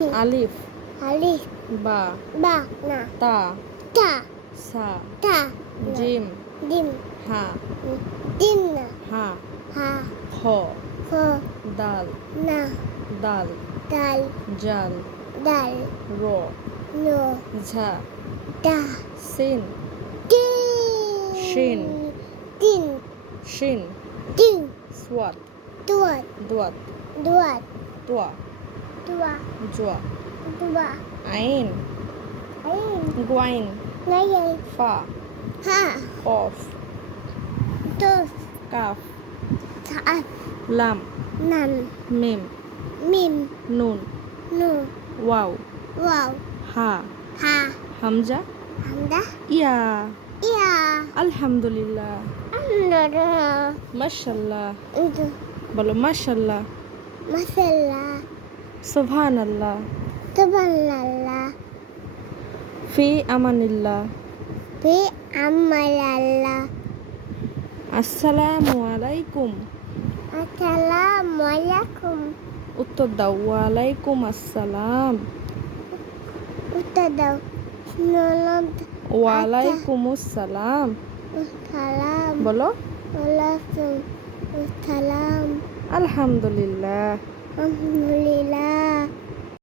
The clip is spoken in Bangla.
আলিফ আলিফ বা বা না তা তা সা তা জিম ডিম হা ডিম না হা হা খ খ দাল না দাল ডাল জাল ডাল র নো ঝা দা সিন তিন শিন তিন শিন তিন সোয়াত দুয়াত দুয়াত দুয়াত তোয়া দুয়া জোয়া দুয়া আইন আইন গোয়াইন নাই ফা হা কফ দোস কাফ সাত লাম নাম মিম মিম নুন নু ওয়াও ওয়াও হা হা হামজা হামদা ইয়া ইয়া আলহামদুলিল্লাহ আমরা মাশাল্লাহ কিন্তু বলো মাশাল্লাহ মাসাল্লা সুবহানাল্লাহ সুবহানাল্লাহ ফি আমানিল্লাহ বি আমাল্লাহ আসসালামু আলাইকুম আসসালামু আলাইকুম উত্তর দাও ওয়ালাইকুম আসসালাম উত্তর দাও নলাম ওয়ালাইকুম আসসালাম সালাম বলো ওয়ালাইকুম সালাম আলহামদুলিল্লাহ আলহামদুলিল্লাহ